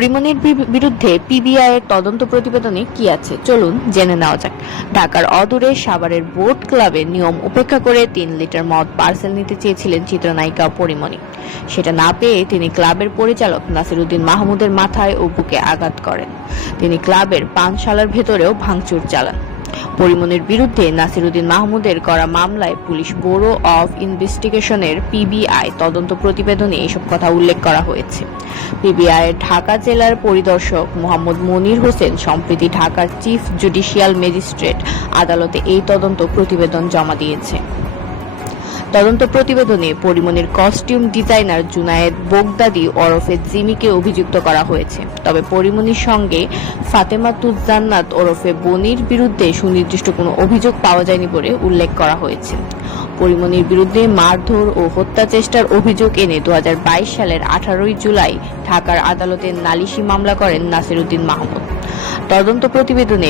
পরিমণির বিরুদ্ধে পিবিআই এর তদন্ত প্রতিবেদনে কি আছে চলুন জেনে নেওয়া যাক। ঢাকার অদূরে সাভারের বোট ক্লাবে নিয়ম উপেক্ষা করে 3 লিটার মদ পার্সেল নিতে চেয়েছিলেন চিত্রনায়িকা পরিমণি। সেটা না পেয়ে তিনি ক্লাবের পরিচালক নাসিরউদ্দিন মাহমুদের মাথায় ও বুকে আঘাত করেন। তিনি ক্লাবের পানশালার ভেতরেও ভাঙচুর চালান। পরিমণির বিরুদ্ধে নাসিরউদ্দিন মাহমুদের করা মামলায় পুলিশ ব্যুরো অব ইনভেস্টিগেশনের পিবিআই তদন্ত প্রতিবেদনে এসব কথা উল্লেখ করা হয়েছে। পিবিআই এর ঢাকা জেলার পরিদর্শক মোহাম্মদ মনির হোসেন সম্প্রতি ঢাকার চিফ জুডিশিয়াল ম্যাজিস্ট্রেট আদালতে এই তদন্ত প্রতিবেদন জমা দিয়েছে। তদন্ত প্রতিবেদনে পরিমণির কস্টিউম ডিজাইনার জুনায়েদ বোগদাদি ওরফে জিমিকে অভিযুক্ত করা হয়েছে। তবে পরিমণির সঙ্গে ফাতেমাতুজ জান্নাত ওরফে বনির বিরুদ্ধে সুনির্দিষ্ট কোনো অভিযোগ পাওয়া যায়নি বলে উল্লেখ করা হয়েছে। পরিমণির বিরুদ্ধে মারধর ও হত্যা চেষ্টার অভিযোগ এনে 2022 সালের 18 জুলাই ঢাকার আদালতে নালিশি মামলা করেন নাসিরউদ্দিন মাহমুদ। তদন্ত প্রতিবেদনে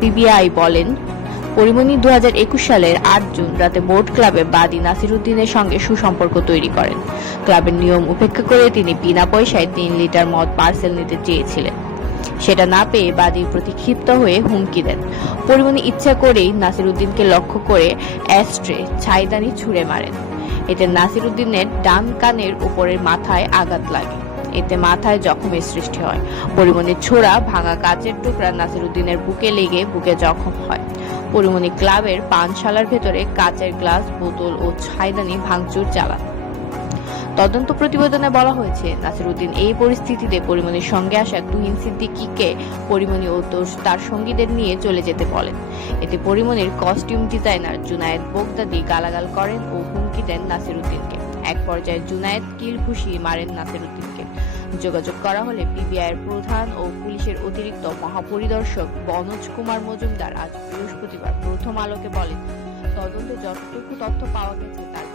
পিবিআই বলেন, পরিমণি 2021 সালের 8 জুন রাতে বোট ক্লাবে বাদী নাসিরউদ্দিনের সঙ্গে সুসম্পর্ক তৈরি করেন। ক্লাবের নিয়ম উপেক্ষা করে তিনি বিনা পয়সায় 3 লিটার মদ পার্সেল নিতে চেয়েছিলেন। সেটা না পেয়ে বাদীর প্রতি ক্ষিপ্ত হয়ে হুমকি দেন। পরিমণি ইচ্ছা করেই নাসিরউদ্দিনকে লক্ষ্য করে অ্যাশট্রে ছাইদানি ছুঁড়ে মারেন। এতে নাসিরউদ্দিনের ডান কানের উপরের মাথায় আঘাত লাগে। এতে মাথায় জখমের সৃষ্টি হয়। পরিমণির ছোড়া ভাঙা কাচের টুকরা নাসিরউদ্দিনের বুকে লেগে বুকে জখম হয়। পরিমণি ক্লাবের পানশালার ভেতরে কাচের গ্লাস, বোতল ও ছাইদানি ভাঙচুর চালান। তদন্ত প্রতিবেদনে বলা হয়েছে, নাসিরউদ্দিন এই পরিস্থিতিতে পরিমণির সঙ্গে আসা তুহিন সিদ্দিকীকে পরিমণি ও তার সঙ্গীদের নিয়ে চলে যেতে বলেন। এতে পরিমণির কস্টিউম ডিজাইনার জুনায়েদ বোগদাদি গালাগাল করেন ও হুমকি দেন নাসিরউদ্দিনকে। এক পর্যায়ে জুনায়েদ কিল ঘুষিয়ে মারেন নাসিরউদ্দিনকে। যোগাযোগ করা হলে পিবিআইয়ের প্রধান ও পুলিশের অতিরিক্ত মহাপরিদর্শক বনোজ কুমার মজুমদার আজ বৃহস্পতিবার প্রথম আলোকে বলেন, তদন্তে যতটুকু তথ্য পাওয়া গেছে তার